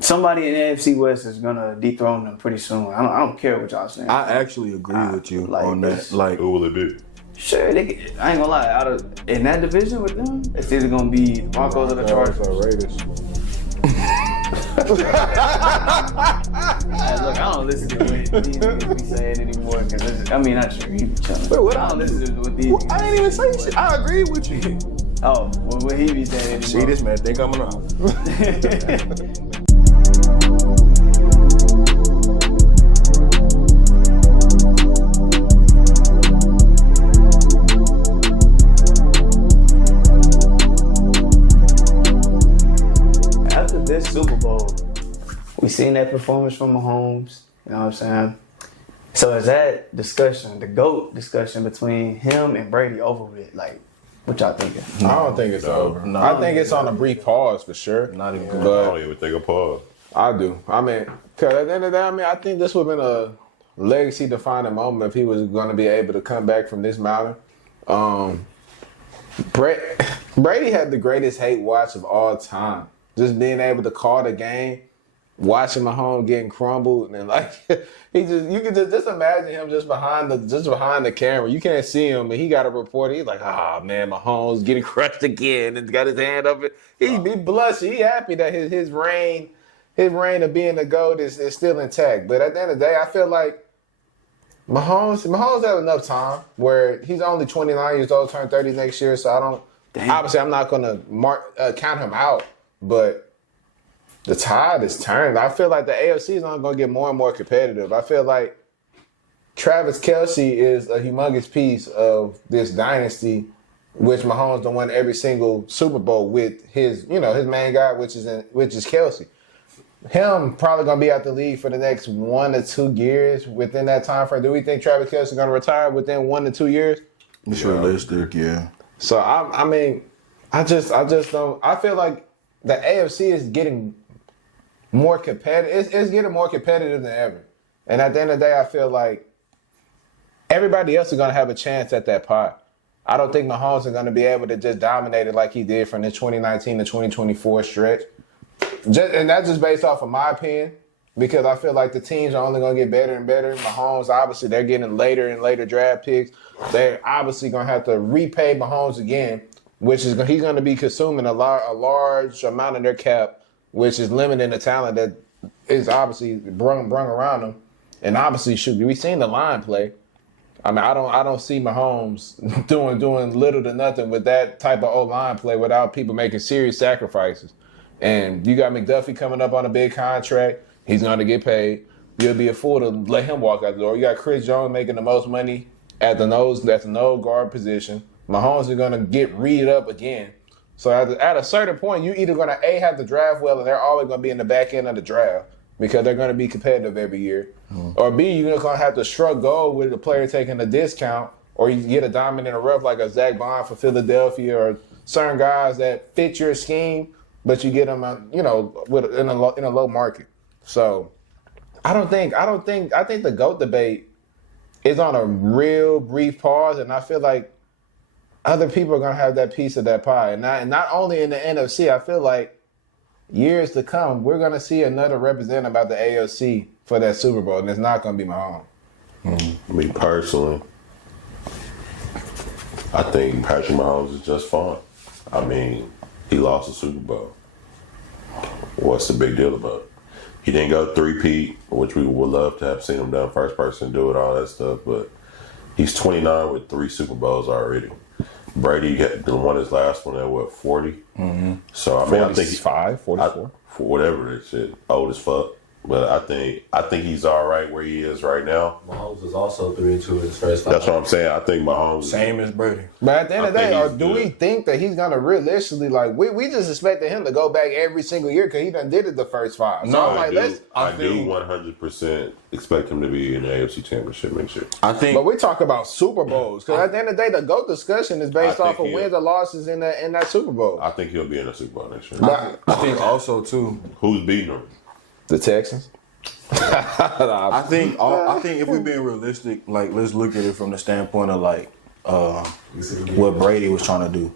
somebody in the AFC West is gonna dethrone them pretty soon. I don't care what y'all saying. I actually agree with you like on that. this. Like, Who will it be? Sure, I ain't gonna lie. In that division with them, it's either gonna be Broncos or the Chargers. Raiders. Hey, look, I don't listen to what these niggas be saying anymore. Cause not sure. He be chilling. Wait, what? I don't listen to what these. I ain't even say shit. I agree with you. Oh, what he be saying anymore. See, this man think I'm an off. After this Super Bowl, we seen that performance from Mahomes. You know what I'm saying? So is that discussion, the GOAT discussion between him and Brady over with? Like, what y'all thinking? I don't think it's over. No. I think it's on a brief pause for sure. Not even I good. But don't even think a pause. I do. I mean, because at the end of the day, I think this would have been a legacy-defining moment if he was going to be able to come back from this mountain. Brady had the greatest hate watch of all time. Just being able to call the game, watching Mahomes getting crumbled, and like you can just imagine him just behind the camera. You can't see him, and he got a report. He's like, man, Mahomes getting crushed again, and got his hand up it. He blushing. He happy that his reign of being the GOAT is still intact. But at the end of the day, I feel like Mahomes had enough time where he's only 29 years old, turn 30 next year. So obviously I'm not going to count him out, but the tide is turned. I feel like the AFC is only going to get more and more competitive. I feel like Travis Kelce is a humongous piece of this dynasty, which Mahomes done won every single Super Bowl with his main guy, which is Kelce. Him probably going to be out the league for the next 1 to 2 years within that time frame. Do we think Travis Kelce is going to retire within 1 to 2 years? It's realistic, yeah. So I just don't. I feel like the AFC is getting more competitive. It's getting more competitive than ever. And at the end of the day, I feel like everybody else is going to have a chance at that pot. I don't think Mahomes is going to be able to just dominate it like he did from the 2019 to 2024 stretch. And that's just based off of my opinion, because I feel like the teams are only going to get better and better. Mahomes, obviously, they're getting later and later draft picks. They're obviously going to have to repay Mahomes again, which is he's going to be consuming a large amount of their cap, which is limiting the talent that is obviously brung around them. And obviously, we've seen the line play. I mean, I don't see Mahomes doing little to nothing with that type of O-line play without people making serious sacrifices. And you got McDuffie coming up on a big contract. He's going to get paid. You'll be a fool to let him walk out the door. You got Chris Jones making the most money at the nose guard position. Mahomes is going to get read up again. So at a certain point, you either going to have to draft well, and they're always going to be in the back end of the draft because they're going to be competitive every year. Or B, you're going to have to struck gold with the player taking a discount, or you get a diamond in the rough like a Zach Bond for Philadelphia, or certain guys that fit your scheme, but you get them, in a low market. So I think the GOAT debate is on a real brief pause, and I feel like other people are gonna have that piece of that pie, and not only in the NFC. I feel like years to come, we're gonna see another representative about the AFC for that Super Bowl, and it's not gonna be Mahomes. Me personally, I think Patrick Mahomes is just fine. I mean, he lost the Super Bowl. What's the big deal about it? He didn't go three-peat, which we would love to have seen him done first person do it, all that stuff, but he's 29 with 3 Super Bowls already. Brady won his last one at 40? Mm-hmm. So, I mean, I think 45, 44? For whatever that shit, old as fuck. But I think he's all right where he is right now. Mahomes was also 3-2 in his first 5. That's what I'm saying. I think Mahomes Same as Brady. But at the end of the day, do we good. think that he's gonna realistically we just expected him to go back every single year because he done did it the first 5. So I'm like, I do 100% expect him to be in the AFC Championship next year. I think, but we talk about Super Bowls because at the end of the day, the GOAT discussion is based off of wins or losses in that Super Bowl. I think he'll be in the Super Bowl next year. I think also too. Who's beating him? The Texans. I think if we're being realistic, like let's look at it from the standpoint of like what Brady was trying to do.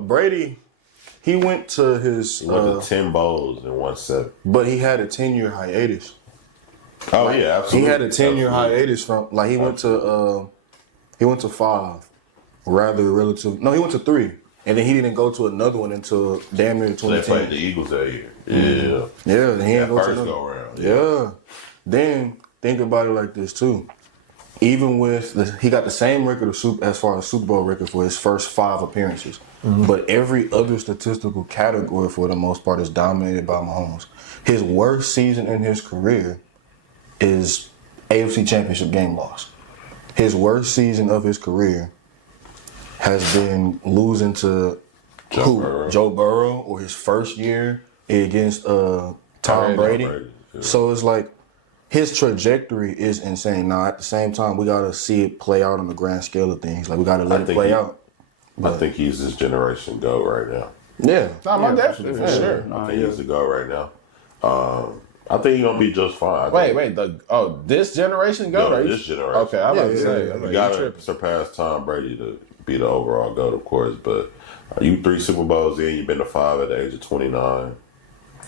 Brady, he went to his. He went to 10 bowls and won 7. But he had a 10-year hiatus. Oh yeah, absolutely. He had a 10-year Absolutely. hiatus from like he went to 5, rather relative. No, he went to 3, and then he didn't go to another one until damn near So they 2010. played the Eagles that year. Yeah. Yeah, then he That didn't go to first another. go around. Yeah. Then think about it like this too. Even with he got the same record of as far as Super Bowl record for his first 5 appearances, but every other statistical category for the most part is dominated by Mahomes. His worst season in his career is AFC Championship game loss. His worst season of his career has been losing to Joe Burrow, or his first year against Tom Brady. Yeah. So it's like his trajectory is insane. Now at the same time, we gotta see it play out on the grand scale of things. Like we gotta let it play out. I think he's his generation GOAT right now. Yeah. No, definitely for sure. I think he's the GOAT right now. I think he's gonna be just fine. Wait. This generation go? No, this generation. Okay, I'm about to say. yeah. I'm like, You gotta tripping. surpass Tom Brady to be the overall GOAT, of course. But you 3 Super Bowls in, you've been to 5 at the age of 29.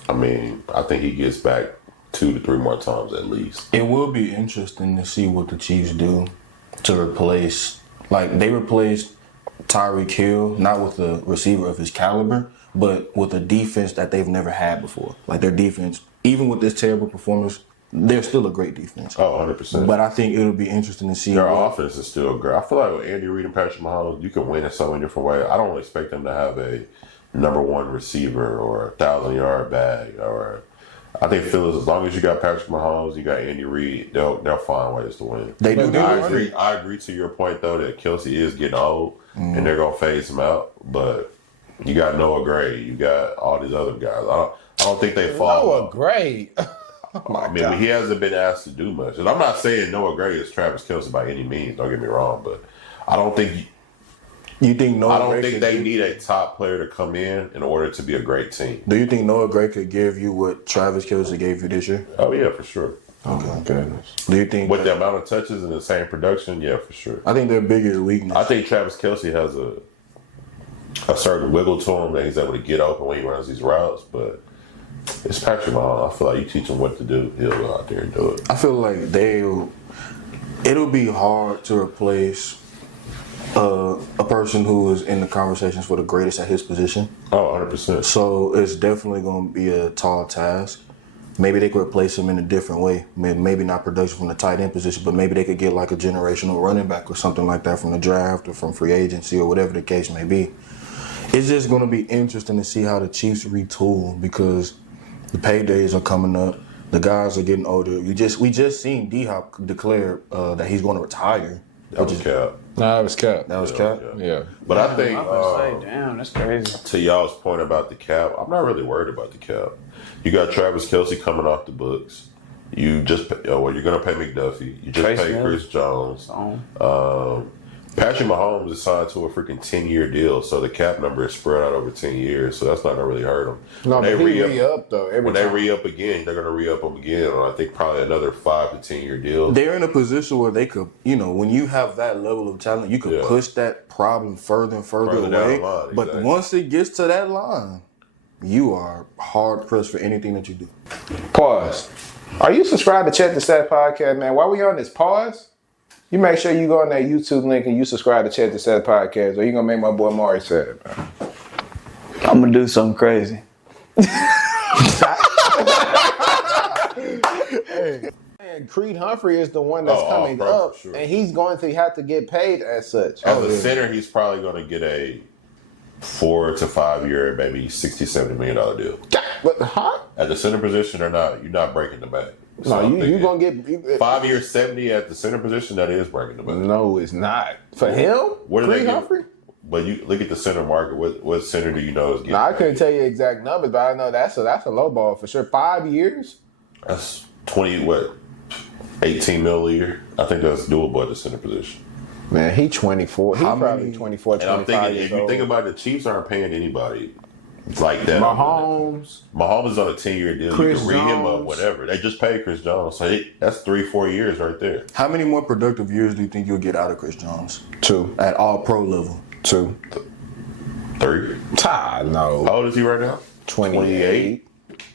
I mean, I think he gets back 2 to 3 more times at least. It will be interesting to see what the Chiefs do to replace. Like they replaced Tyreek Hill, not with a receiver of his caliber, but with a defense that they've never had before. Like their defense, even with this terrible performance, they're still a great defense. Oh, 100%. But I think it'll be interesting to see. Their offense is still great. I feel like with Andy Reid and Patrick Mahomes, you can win in so many different ways. I don't expect them to have a number 1 receiver or a 1,000-yard bag. Or I think Phillips, as long as you got Patrick Mahomes, you got Andy Reid, they'll find ways to win. They do. I agree to your point though that Kelsey is getting old and they're gonna phase him out. But you got Noah Gray, you got all these other guys. I don't think they fall. Noah Gray. I mean, he hasn't been asked to do much. And I'm not saying Noah Gray is Travis Kelsey by any means. Don't get me wrong, but I don't think You think Noah? I don't Gray think could they give- need a top player to come in order to be a great team. Do you think Noah Gray could give you what Travis Kelsey gave you this year? Oh yeah, for sure. Oh my goodness. Do you think? With the amount of touches and the same production, yeah, for sure. I think their biggest weakness. I think Travis Kelsey has a certain wiggle to him that he's able to get open when he runs these routes, but it's Patrick Mahomes. I feel like you teach him what to do, he'll go out there and do it. I feel like it'll be hard to replace a person who is in the conversations for the greatest at his position. Oh, 100%. So it's definitely going to be a tall task. Maybe they could replace him in a different way. Maybe not production from the tight end position, but maybe they could get like a generational running back or something like that from the draft or from free agency or whatever the case may be. It's just going to be interesting to see how the Chiefs retool because the paydays are coming up. The guys are getting older. We just seen D-Hop declare that he's going to retire. That was cap. No, it was Cap. That was cap. Yeah. But I think I'm gonna say, damn, that's crazy. to y'all's point about the cap, I'm not really worried about the cap. You got Travis Kelsey coming off the books. You just you're gonna pay McDuffie. You just Trace pay Miller. Chris Jones. So, Patrick Mahomes is signed to a freaking 10-year deal, so the cap number is spread out over 10 years, so that's not gonna really hurt him. No, When but he re-up- re-up though. Every When they time. re-up again, they're gonna re-up him again on I think probably another 5 to 10 year deal. They're in a position where they could, when you have that level of talent, you could Yeah. push that problem further and further Further down away. the line, But exactly. once it gets to that line, you are hard pressed for anything that you do. Pause. Are you subscribed to Check the Stat Podcast, man? While we on this pause, you make sure you go on that YouTube link and you subscribe to Check the Stat Podcast, or you gonna make my boy Omari sad, man. I'm gonna do something crazy. And Creed Humphrey is the one that's coming bro, up, for sure. and he's going to have to get paid as such. As a center, he's probably gonna get a 4 to 5 year, maybe $60-70 million deal. But huh? At the center position or not, you're not breaking the bank. So No, I'm you thinking gonna get 5 years, 70 at the center position. That is breaking the bank. No, it's not for him. What do they Creed get? Humphrey? But you look at the center market. What center do you know is getting? No, I paid? couldn't tell you exact numbers, but I know that's a low ball for sure. 5 years. That's 18 mil a year. I think that's doable at the center position. Man, he 24. He How probably many- 24, And I'm 25 thinking, years if you old. think about it, the Chiefs aren't paying anybody like that. Mahomes. Mahomes is on a 10-year deal. Chris you can read him up, Jones. whatever. They just paid Chris Jones, so that's 3-4 years right there. How many more productive years do you think you'll get out of Chris Jones 2. at all pro level? 2. 3. No. How old is he right now? 28.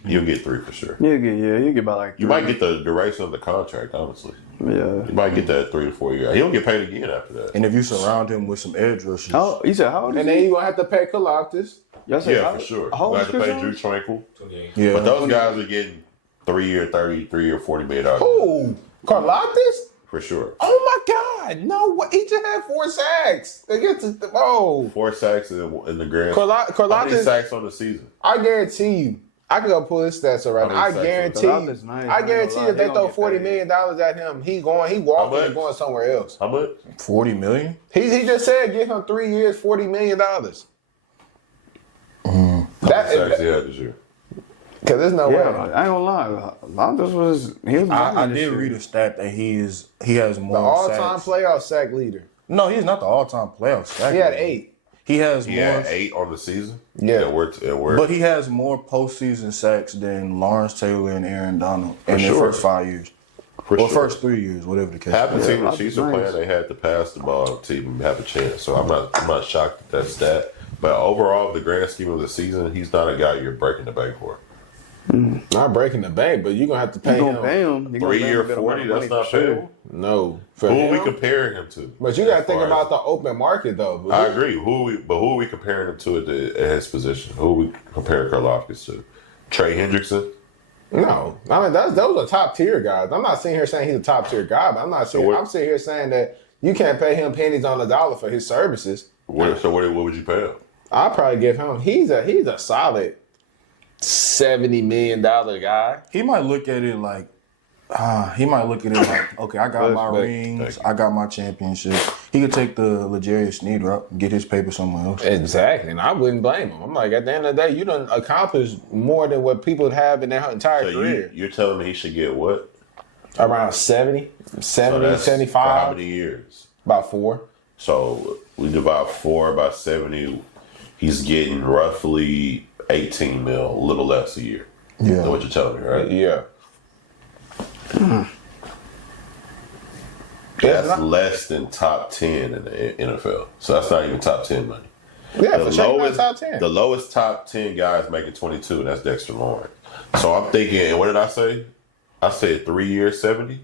You'll get 3 for sure. You get about like 3. You might get the duration of the contract, honestly. Yeah. You might get that 3 to 4 years. He don't get paid again after that. And if you surround him with some edge rushers, You said how old is And he? then you gonna have to pay Coloctus. Y'all said Yeah, for sure. How You old have is to Chris pay Drew Jones? Tranquil. 28. yeah. But those guys are getting 3-year, 30, 3-year, $40 million. Ooh, Coloctus? For sure. Oh my God! No way. He just had 4 sacks against the 4 sacks in the grand. Coloctus. How many sacks on the season? I guarantee you. I can go pull his stats around. How I many sacks? guarantee you. Coloctus nice. I guarantee you if they He throw gonna get $40 paid. million at him, he walking much? and going somewhere else. How much? $40 million. He just said give him 3 years, $40 million. How many sacks he had this year? Because there's no Yeah, way. I ain't gonna lie. Londos was I did read a stat that he has more The all-time sacks. playoff sack leader. No, he's not the all-time playoff sack. He had leader. 8. He has He more, had 8 on the season. Yeah. And we're but he has more postseason sacks than Lawrence Taylor and Aaron Donald in their sure. first 5 years, for or sure. first 3 years, whatever the case. Half the is. team the that's Chiefs are nice. playing, they had to pass the ball to even have a chance. So I'm not shocked at that stat. But overall, the grand scheme of the season, he's not a guy you're breaking the bank for. Not breaking the bank, but you're going to have to pay You him. gonna pay him. You gonna pay him 3-year, a bit of 40, money that's not for sure. fair. No. For Who are we him? comparing him to? But you got to As think far about as- the open market, though. I agree. Who are we comparing him to at his position? Who are we comparing Karlaftis to? Trey Hendrickson? No. I mean, those are top tier guys. I'm not sitting here saying he's a top tier guy, but I'm sitting here saying that you can't pay him pennies on the dollar for his services. What would you pay him? I'll probably give him, he's a solid $70 million guy. He might look at it like, okay, I got my Respect. rings, I got my championship. He could take the L'Jarius Sneed route and get his paper somewhere else. Exactly. And I wouldn't blame him. I'm like, at the end of the day, you done accomplished more than what people have in their entire So career. you're telling me he should get what? Around 70, So that's for 75, how many years? about 4. So we divide 4 by 70. He's getting roughly 18 mil, a little less a year. Yeah. That's what you're telling me, right? Yeah. That's less than top 10 in the NFL. So that's not even top 10 money. Yeah, for sure. Not top 10. The lowest top 10 guys making 22, and that's Dexter Lawrence. So I'm thinking, and what did I say? I said 3 years, 70.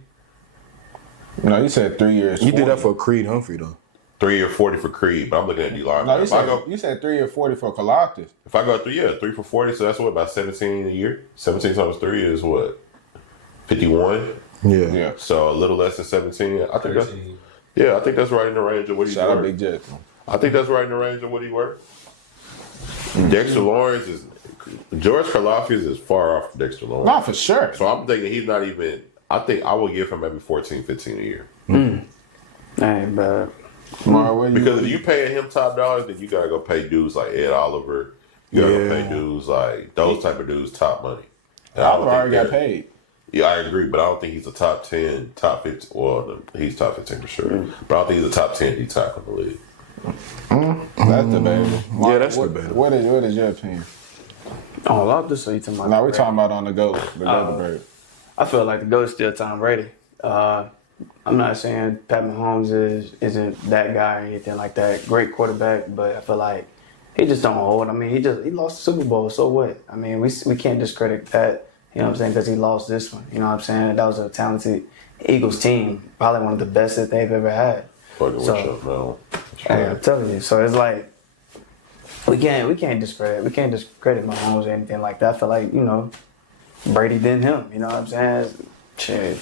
No, you said 3 years. You did 40. that for Creed Humphrey though. 3 year 40 for Creed, but I'm looking at D-line. No, you said 3 or 40 for Coloctus. If I go 3 for 40, so that's what, about 17 a year? 17 times 3 is what? 51? Yeah. Yeah. So a little less than 17. I think that's, 13. yeah, I think that's right in the range of what he's Shout out worth. Big Jet. I think that's right in the range of what he worth. Dexter Lawrence is, George Karlaftis is far off from Dexter Lawrence. Not for sure. So I'm thinking he's not even, I think I will give him maybe 14, 15 a year. That ain't bad. Omari, where you- Because if you paying him top dollars, then you gotta go pay dudes like Ed Oliver. You gotta go pay dudes like those type of dudes top money. And I don't Oliver already think got that- paid. Yeah, I agree, but I don't think he's a top 10, top 15. Well, he's top 15 for sure. But I don't think he's a top 10 D tackle in the league. That's debatable. Yeah, that's what, debatable. What is your opinion? Oh, I love this. So you talking about? Now we're talking about on the GOAT. The GOAT debate. I feel like the GOAT is still Tom Brady. I'm not saying Pat Mahomes isn't that guy or anything like that. Great quarterback, but I feel like he just don't hold. I mean, he lost the Super Bowl. So what? I mean, we can't discredit that. You know what I'm saying? Because he lost this one. You know what I'm saying? That was a talented Eagles team, probably one of the best that they've ever had. Fucking So- with you, no. Hey, I'm telling you. So it's like we can't discredit Mahomes or anything like that. I feel like, Brady than him. You know what I'm saying? Shit.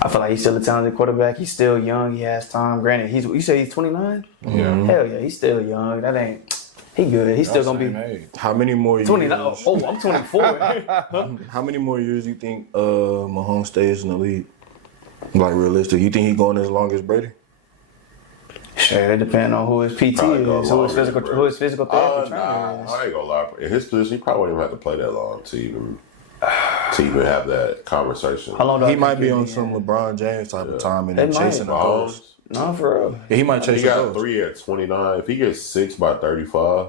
I feel like he's still a talented quarterback. He's still young. He has time. Granted, you say he's 29? Yeah. Hell yeah, he's still young. He good. He's still gonna be How many more years? 29. Oh, I'm 24. How many more years do you think Mahomes stays in the league? Like realistic, you think he going as long as Brady? Shit, it depends on who his PT Probably go is, longer than Brady. who his physical therapy trainer Nah, is. I ain't gonna lie. In his position, he probably wouldn't even have to play that long to even have that conversation. How long do He I might think be he'll on in? some LeBron James type of time and They then might. chasing the Mahomes, ghost. No, for real. Yeah, he might chase he the got ghost. 3 at 29. If he gets 6 by 35,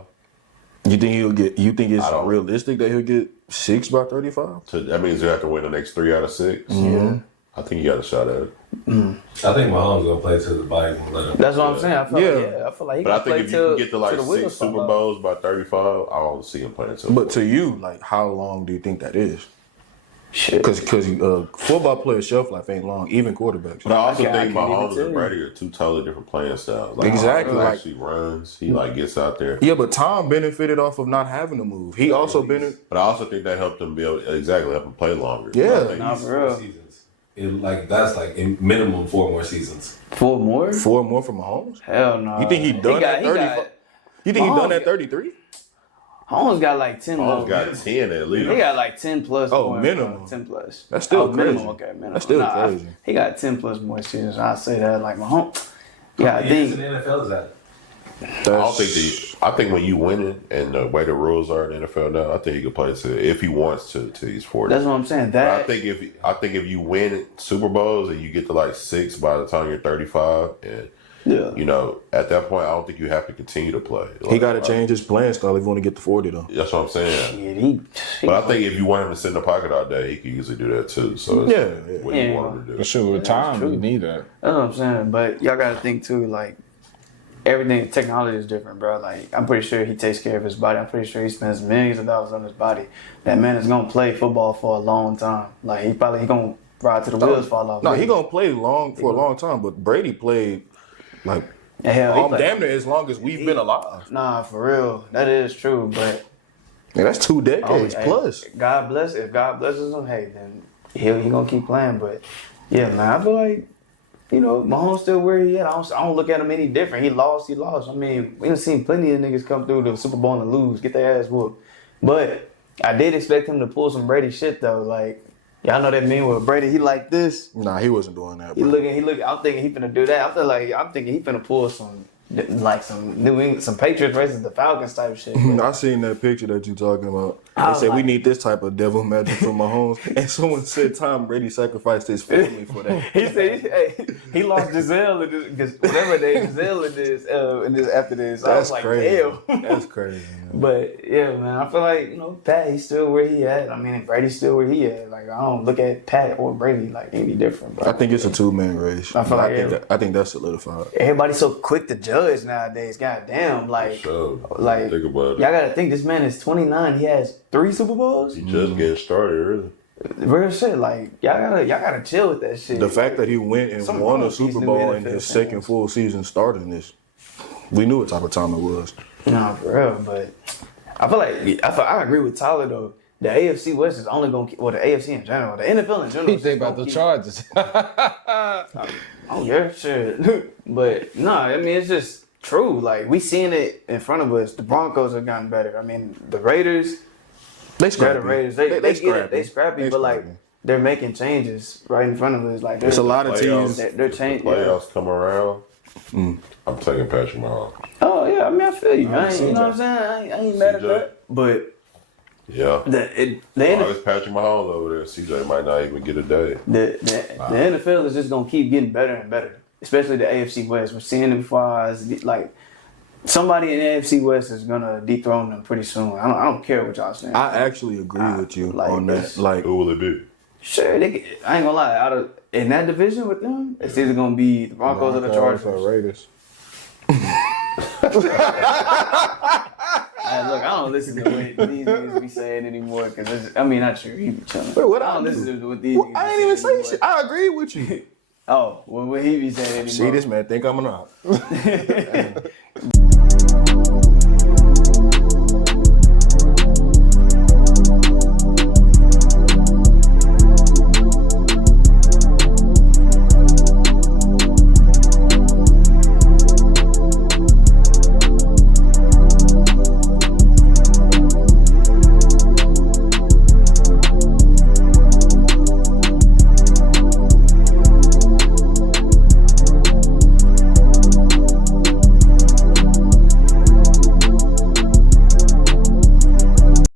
You think he'll get? You think it's I don't- realistic that he'll get 6 by 35? that means you have to win the next 3 out of 6. Yeah. I think you got a shot at it. I think Mahomes gonna play till the body won't let him. That's what I'm saying. I feel I feel like he But I can play think if you till can get to like till the wheels 6 fall Super off. Bowls by 35, I don't see him playing until. But to you, like, how long do you think that is? Shit. Because football players' shelf life ain't long, even quarterbacks. But I also I think can't even Mahomes tell and you. Brady are two totally different playing styles. Like, Exactly, Mahomes like- actually runs. He like gets out there. Yeah, but Tom benefited off of not having to move. He also benefited. But I also think that helped him help him play longer. Yeah. I think Nah, he's- for real. Seasons. That's like in minimum 4 more seasons. 4 more? 4 more from Mahomes. Hell no. You think he done at 35? You think he done at Mahomes- 33? Holmes got like 10 more. Mahomes got 10 at least. He got like 10 plus. Oh, more, minimum. 10 plus. That's still minimum. crazy. Okay, minimum. That's still Nah, crazy. He got 10 plus more seasons. I say that like Mahomes. Yeah, I How many years think. in the NFL is that? I think when you winning and the way the rules are in the NFL now, I think he could play if he wants to till he's 40. That's what I'm saying. But That I think if you win Super Bowls and you get to like 6 by the time you're 35, and you know at that point I don't think you have to continue to play. He got to change his playing style if you want to get to 40 though. That's what I'm saying. shit, he But I think if you want him to sit in the pocket all day, he could easily do that too. So it's Yeah. what you Yeah. want him to do. But sure, with time, true. you need that. That's what I'm saying. But y'all gotta think too, like everything technology is different, bro. Like I'm pretty sure he takes care of his body. I'm pretty sure he spends millions of dollars on his body. That man is gonna play football for a long time. Like he gonna ride till the wheels fall off. No, he gonna play for a long time. But Brady played like Yeah, hell, he played- damn near as long as we've been alive. Nah, for real. That is true, but Yeah, that's 2 decades hey, plus. God bless. If God blesses him, hey, then he gonna keep playing. But yeah, man, I feel like Mahomes still where he at. I don't look at him any different. He lost. I mean, we done seen plenty of niggas come through the Super Bowl and lose, get their ass whooped. But I did expect him to pull some Brady shit though. Like y'all know that meme with Brady. He like this. Nah, he wasn't doing that. He Bro. looking. I'm thinking he finna do that. I'm thinking he finna pull some New England, some Patriots versus the Falcons type shit. I seen that picture that you talking about. They said we need this type of devil magic from Mahomes, and someone said Tom Brady sacrificed his family for that. He said he lost Giselle in this, whatever they Giselle in this after this. I was That's like, crazy. damn. That's crazy. Man. But yeah, man, I feel like Pat, he's still where he at. I mean, Brady's still where he at. Like I don't look at Pat or Brady like any different, bro. I think it's a 2-man race. I feel like I think that's solidified. Everybody's so quick to judge nowadays. God damn, like So, like think about it. y'all gotta think this man is 29. He has 3 Super Bowls. He just getting started, really. Real shit. Like y'all gotta chill with that shit. The fact that he went and Something won wrong a with these Super new Bowl in NFL his second fans. full season starting this, we knew what type of time it was. Nah, for real. But I agree with Tyler though. The AFC West is only gonna keep, the AFC in general, the NFL in general. He think about the Chargers. Oh yeah, shit. But no, I mean it's just true. Like we seeing it in front of us. The Broncos have gotten better. I mean the Raiders. They They're scrappy. the Raiders. They get it. scrappy. They scrappy, They but like scrappy. they're making changes right in front of us. Like It's a lot of teams. They're changing. Playoffs come around. I'm taking Patrick Mahomes. Oh yeah, I mean I feel you. I see You know what I'm saying? I ain't mad at CJ. that. But Yeah. the It's Patrick Mahomes over there. CJ might not even get a day. The NFL is just gonna keep getting better and better, especially the AFC West. We're seeing it far as like somebody in the AFC West is gonna dethrone them pretty soon. I don't care what y'all saying. I actually agree with you like on that. this. Like, Who will it be? Sure, I ain't gonna lie. In that division with them, it's either gonna be the Broncos or the Chargers. Raiders. Look, I don't listen to what these niggas be saying anymore because not sure he be chilling. Wait, what I I don't do? listen to what these. well, niggas I be ain't even saying say shit. anymore. I agree with you. Oh, well, what he be saying anymore? See, this man think I'm an op.